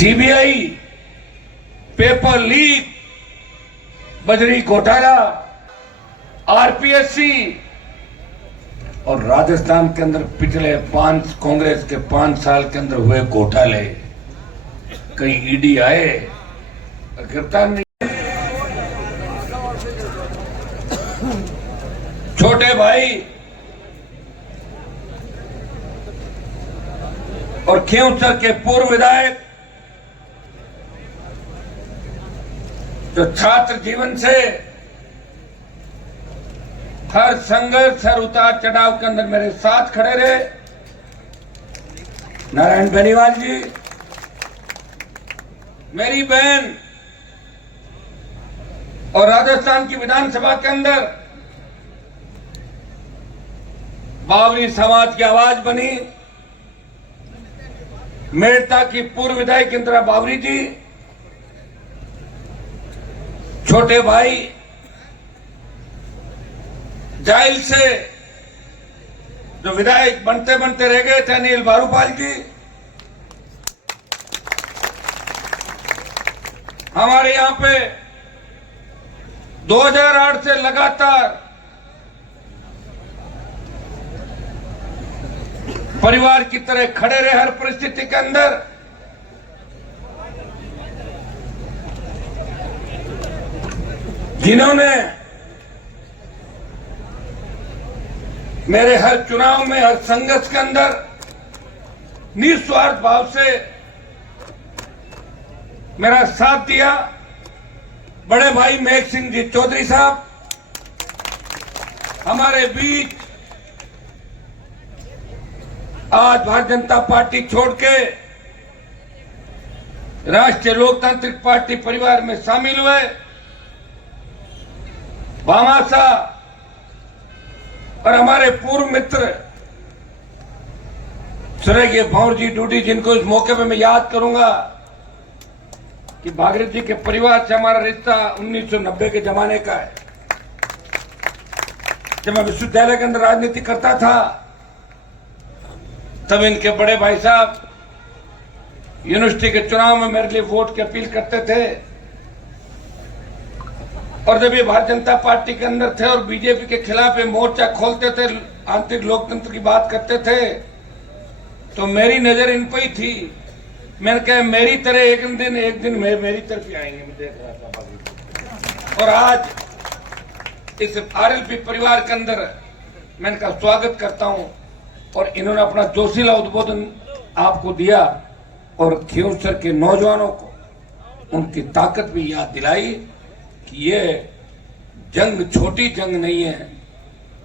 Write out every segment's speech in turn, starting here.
CBI, paper leak, बजरी घोटाला, RPSC और राजस्थान के अंदर पिछले कांग्रेस के 5 साल के अंदर हुए घोटाले, कहीं ईडी आए गिरफ्तार नहीं। छोटे भाई और खींवसर के पूर्व विधायक जो छात्र जीवन से हर संघर्ष, हर उतार चढ़ाव के अंदर मेरे साथ खड़े रहे, नारायण बेनीवाल जी, मेरी बहन और राजस्थान की विधानसभा के अंदर बावरी समाज की आवाज बनी, मेड़ता की पूर्व विधायक इंदिरा बावरी जी, छोटे भाई जाइल से जो विधायक बनते बनते रह गए थे अनिल बारूपाल जी, हमारे यहां पे 2008 से लगातार परिवार की तरह खड़े रहे हर परिस्थिति के अंदर। जिन्होंने मेरे हर चुनाव में, हर संघर्ष के अंदर निस्वार्थ भाव से मेरा साथ दिया, बड़े भाई मेघ सिंह जी चौधरी साहब हमारे बीच आज भारतीय जनता पार्टी छोड़ के राष्ट्रीय लोकतांत्रिक पार्टी परिवार में शामिल हुए। भामाशाह और हमारे पूर्व मित्र स्वर्गीय भंवर जी डूडी, जिनको इस मौके पे मैं याद करूंगा कि भागीरथ जी के परिवार से हमारा रिश्ता 1990 के जमाने का है। जब मैं विश्वविद्यालय के अंदर राजनीति करता था तब इनके बड़े भाई साहब यूनिवर्सिटी के चुनाव में मेरे लिए वोट की अपील करते थे, और जब ये भारतीय जनता पार्टी के अंदर थे और बीजेपी के खिलाफ ये मोर्चा खोलते थे, आंतरिक लोकतंत्र की बात करते थे, तो मेरी नजर इन पर ही थी। मैंने कहा मेरी तरह एक दिन मेरी तरफ ही आएंगे, मैं देख रहा था। और आज इस आरएलपी परिवार के अंदर मैंने कहा स्वागत करता हूं, और इन्होंने अपना जोशीला उद्बोधन आपको दिया और खींवसर के नौजवानों को उनकी ताकत भी याद दिलाई कि ये जंग छोटी जंग नहीं है,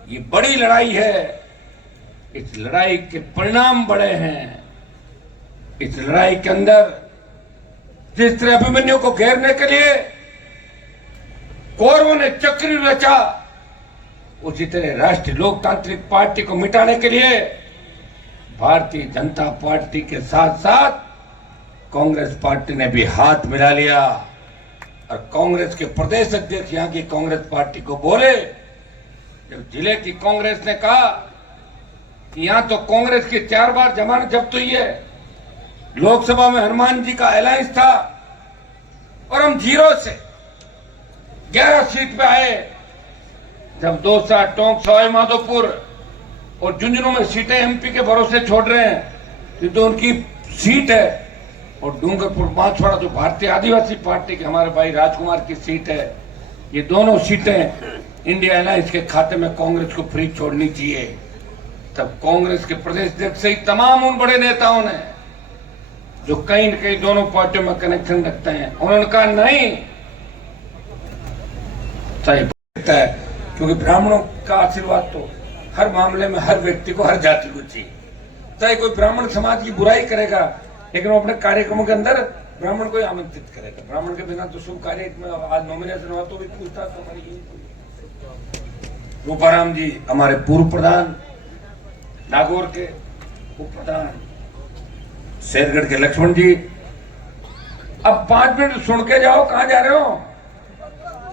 ये बड़ी लड़ाई है। इस लड़ाई के परिणाम बड़े हैं। इस लड़ाई के अंदर जिस तरह अभिमन्यु को घेरने के लिए कौरवों ने चक्र रचा, उसी तरह राष्ट्रीय लोकतांत्रिक पार्टी को मिटाने के लिए भारतीय जनता पार्टी के साथ साथ कांग्रेस पार्टी ने भी हाथ मिला लिया। और कांग्रेस के प्रदेश अध्यक्ष यहां की कांग्रेस पार्टी को बोले, जब जिले की कांग्रेस ने कहा कि यहां तो कांग्रेस की 4 बार जमानत जब्त हुई है, लोकसभा में हनुमान जी का अलायंस था और हम 0 से 11 सीट पे आए। जब दौसा, टोंक, सवाई माधोपुर और झुंझुनू में सीटें एमपी के भरोसे छोड़ रहे हैं, ये तो उनकी सीट है। और डूंगरपुर, बांसवाड़ा जो भारतीय आदिवासी पार्टी के हमारे भाई राजकुमार की सीट है, ये दोनों सीटें इंडिया अलायंस के खाते में कांग्रेस को फ्री छोड़नी चाहिए। तब कांग्रेस के प्रदेश अध्यक्ष से तमाम उन बड़े नेताओं ने जो कहीं न कहीं दोनों पार्टियों में कनेक्शन रखते हैं, उन्होंने कहा नहीं, सही बात है, क्योंकि ब्राह्मणों का आशीर्वाद तो हर मामले में हर व्यक्ति को, हर जाति को चाहिए। चाहे कोई ब्राह्मण समाज की बुराई करेगा, लेकिन वो अपने कार्यक्रमों के अंदर ब्राह्मण को ही आमंत्रित करेगा। ब्राह्मण के बिना तो शुभ कार्य में आज नॉमिनेशन हुआ तो भी पूछता तो हमारी रूपाराम जी, हमारे पूर्व प्रधान, नागौर के उप प्रधान, शेरगढ़ के लक्ष्मण जी। अब 5 मिनट सुन के जाओ, कहां जा रहे हो?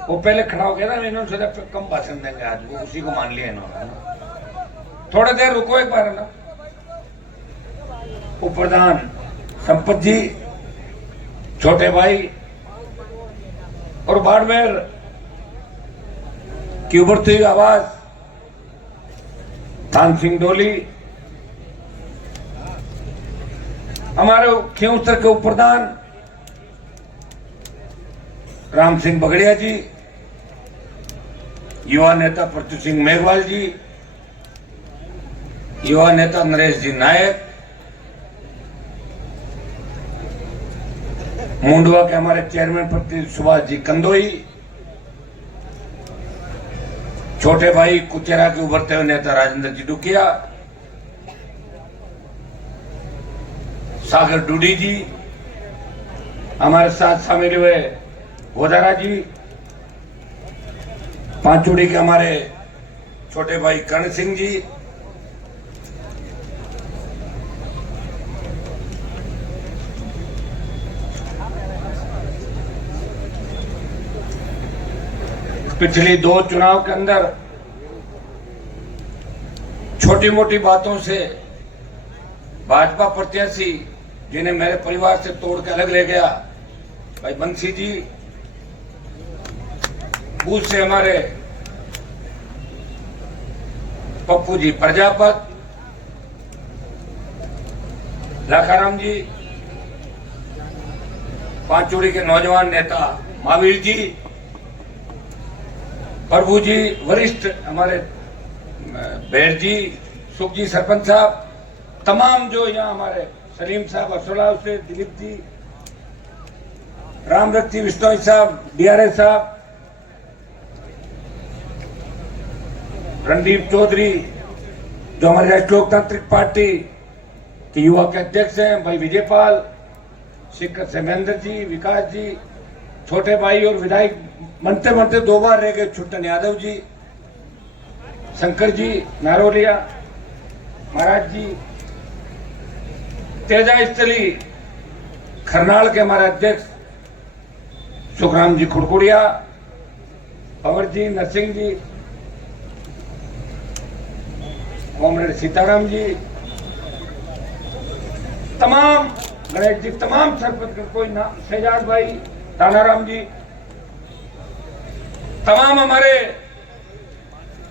वो पहले खड़ा हो गया ना, इन्होंने सोचा कम भाषण देंगे आज, वो उसी को मान लिया इन्होंने। थोड़ा देर रुको एक बार ना। उप प्रधान संपत जी, छोटे भाई और बाड़मेर की उभरती हुई आवाज थान सिंह डोली, हमारे खींवसर के उप प्रधान राम सिंह बगड़िया जी, युवा नेता प्रतु सिंह मेघवाल जी, युवा नेता नरेश जी नायक, मुंडवा के हमारे चेयरमैन प्रति सुभाष जी कंदोई, छोटे भाई कुचेरा के उभरते हुए नेता राजेंद्र जी डुकिया, सागर डूडी जी, हमारे साथ शामिल हुए गोदारा जी, पांचुड़ी के हमारे छोटे भाई कर्ण सिंह जी, पिछली 2 चुनाव के अंदर छोटी मोटी बातों से भाजपा प्रत्याशी जिन्हें मेरे परिवार से तोड़ के अलग ले गया भाई बंसी जी, बूथ से हमारे पप्पू जी प्रजापत, लाखाराम जी, पांचोड़ी के नौजवान नेता महावीर जी, प्रभु जी वरिष्ठ हमारे बैर जी, सुख जी सरपंच साहब, तमाम जो यहाँ हमारे सलीम साहब असोला से, दिलीप जी, रामरथ जी विश्नोई साहब, डीआरएस साहब, रणदीप चौधरी जो हमारी राष्ट्रीय लोकतांत्रिक पार्टी के युवा के अध्यक्ष हैं, भाई विजयपाल, शिखर सेमेंद्र जी, विकास जी, छोटे भाई और विधायक बनते बनते 2 बार रह गए छुट्टन यादव जी, शंकर जी नारोलिया, महाराज जी, तेजा स्थली खरनाल के हमारे अध्यक्ष सुखराम जी खुड़कुड़िया, अमर जी, नरसिंह जी, कॉमरेड सीताराम जी, तमाम गणेश जी, तमाम सरपंच का कोई नाम, शहजाद भाई, तानाराम जी, तमाम हमारे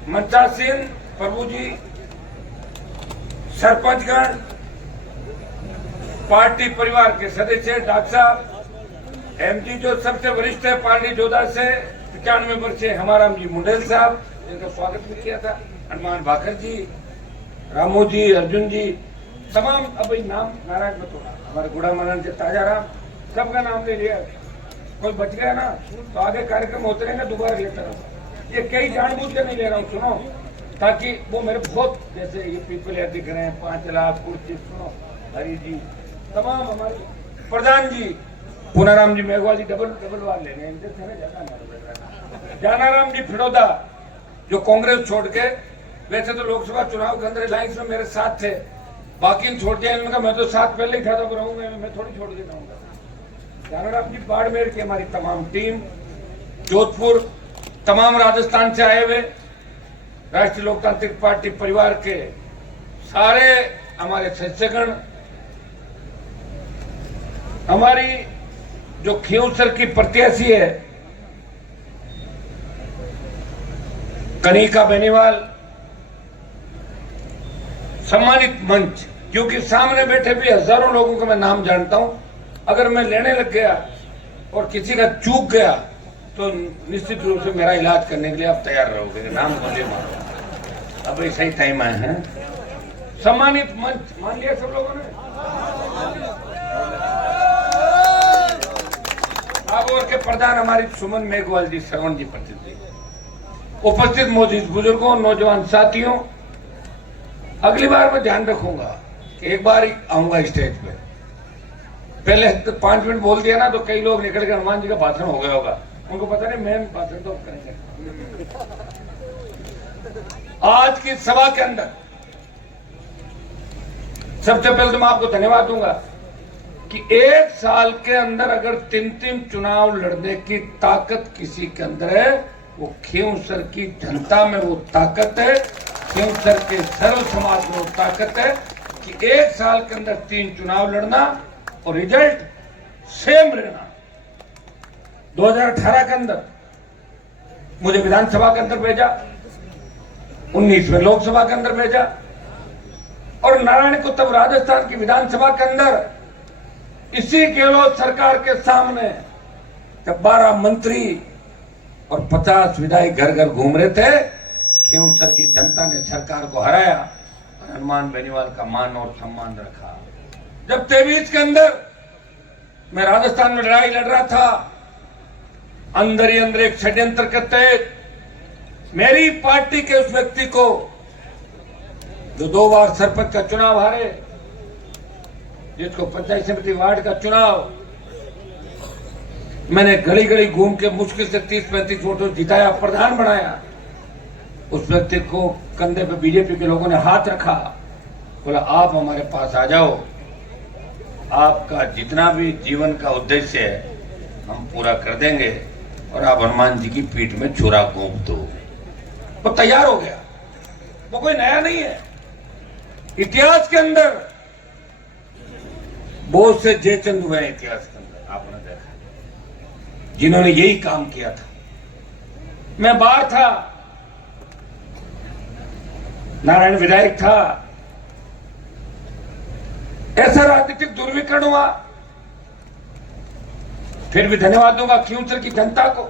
मंचासीन प्रभु जी, सरपंचगण, पार्टी परिवार के सदस्य, डॉक्टर साहब, एमजी जो सबसे वरिष्ठ है पार्टी जोधा से 95 वर्षीय हमाराम जी मुंडेल साहब, जिनका स्वागत भी किया था, हनुमान भाकर जी, रामू जी, अर्जुन जी, तमाम अब नाम नारायण मत होना, हमारे गुड़ा मनन जी, ताजा राम, सबका नाम ले लिया, कोई बच गया ना तो आगे कार्यक्रम होते रहेंगे, दोबारा लेता रहूंगा। ये कई जानबूझ के नहीं ले रहा हूँ, सुनो, ताकि वो मेरे बहुत जैसे ये पीपल याद दिख रहे हैं, 5 लाख कुर्सी, सुनो, हरी जी, तमाम हमारे प्रधान जी, पूनाराम जी मेघवाल जी, डबल वार ले रहे हैं, जानाराम जी फिरोदा जो कांग्रेस छोड़ के, वैसे तो लोकसभा चुनाव के अंदर लाइन्स में मेरे साथ थे, बाकी छोड़ दिया इन्होंने, मैं तो साथ पहले ही था, तो रहूंगा मैं थोड़ी छोड़ के जाऊंगा। जानाराम जी बाड़मेर की हमारी तमाम टीम, जोधपुर, तमाम राजस्थान से आए हुए राष्ट्रीय लोकतांत्रिक पार्टी परिवार के सारे हमारे सदस्यगण, हमारी जो खींवसर की प्रत्याशी है कनिका बेनीवाल, सम्मानित मंच, क्योंकि सामने बैठे भी हजारों लोगों को मैं नाम जानता हूं, अगर मैं लेने लग गया और किसी का चूक गया तो निश्चित रूप से मेरा इलाज करने के लिए आप तैयार रहोगे, नाम बोले मारो, अब ऐसा ही टाइम आया है। सम्मानित मंच मान लिया सब लोगों ने, अब और के प्रधान हमारी सुमन मेघवाल जी, श्रवण जी उपस्थित मौजूद बुजुर्गों, नौजवान साथियों, अगली बार मैं ध्यान रखूंगा कि एक बार ही आऊंगा स्टेज पे, पहले तो 5 मिनट बोल दिया ना तो कई लोग निकल के हनुमान जी का भाषण हो गया होगा, उनको पता नहीं मैं भाषण तो करेंगे। आज की सभा के अंदर सबसे पहले तो मैं आपको धन्यवाद दूंगा कि 1 साल के अंदर अगर 3 चुनाव लड़ने की ताकत किसी के अंदर है, वो खींवसर की जनता में वो ताकत है, खींवसर के सर्व समाज में वो ताकत है कि 1 साल के अंदर 3 चुनाव लड़ना और रिजल्ट सेम रहना। 2018 के अंदर मुझे विधानसभा के अंदर भेजा, 19 में लोकसभा के अंदर भेजा, और नारायण को तब राजस्थान की विधानसभा के अंदर इसी गहलोत सरकार के सामने जब 12 मंत्री और 50 विधायक घर घर घूम रहे थे, खींवसर की जनता ने सरकार को हराया और हनुमान बेनीवाल का मान और सम्मान रखा। जब 23 के अंदर मैं राजस्थान में लड़ाई लड़ रहा था, अंदर ही अंदर एक षड्यंत्र के तहत मेरी पार्टी के उस व्यक्ति को जो 2 बार सरपंच का चुनाव हारे, जिसको पंचायत समिति वार्ड का चुनाव मैंने गली गली घूम के मुश्किल से 30-35 वोटों जिताया, प्रधान बनाया, उस व्यक्ति को कंधे पे बीजेपी के लोगों ने हाथ रखा, बोला आप हमारे पास आ जाओ, आपका जितना भी जीवन का उद्देश्य है हम पूरा कर देंगे और आप हनुमान जी की पीठ में छुरा घोंप दो। वो तैयार हो गया। वो कोई नया नहीं है। इतिहास के अंदर बहुत से जयचंद हुए हैं इतिहास के अंदर, आपने देखा, जिन्होंने यही काम किया था। मैं बाहर था, नारायण विधायक था, ऐसा राजनीतिक दुर्विकरण हुआ। फिर भी धन्यवाद दूंगा खींवसर की जनता को।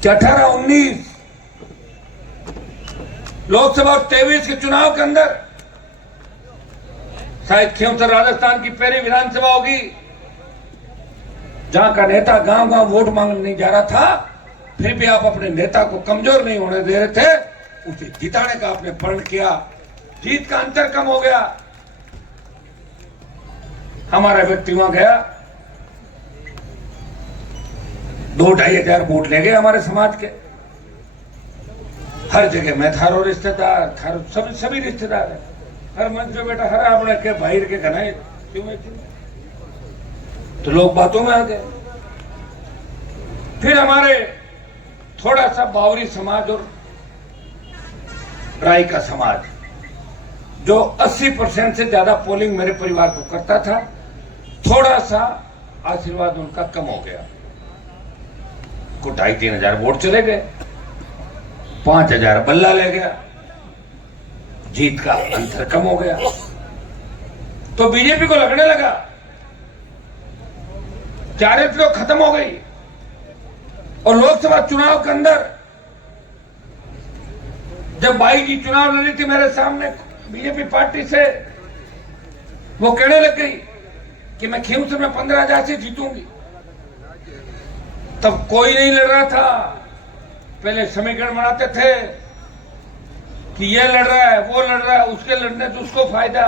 18-19 लोकसभा और 23 के चुनाव के अंदर शायद खींवसर राजस्थान की पहली विधानसभा होगी जहां का नेता गांव गांव वोट मांगने नहीं जा रहा था, फिर भी आप अपने नेता को कमजोर नहीं होने दे रहे थे, उसे जिताने का आपने प्रण किया। जीत का अंतर कम हो गया। हमारा व्यक्ति वहां गया, 2-2.5 हजार वोट ले गए हमारे समाज के। हर जगह मैं थारो रिश्तेदार, थारो सभी रिश्तेदार है। हर मंच में बेटा हर आपने के भाई के घना क्यों है, तो लोग बातों में आ गए। फिर हमारे थोड़ा सा बावरी समाज और राई का समाज, जो 80% से ज्यादा पोलिंग मेरे परिवार को करता था, थोड़ा सा आशीर्वाद उनका कम हो गया। को 2.5-3 हजार वोट चले गए, 5 हजार बल्ला ले गया, जीत का अंतर कम हो गया। तो बीजेपी को लगने लगा चारित्र्य खत्म हो गई। और लोकसभा चुनाव के अंदर जब बाई जी चुनाव लड़ी थी मेरे सामने बीजेपी पार्टी से, वो कहने लग गई कि मैं खींवसर में 15,000 से जीतूंगी। तब कोई नहीं लड़ रहा था। पहले समीकरण बनाते थे कि ये लड़ रहा है, वो लड़ रहा है, उसके लड़ने से उसको फायदा।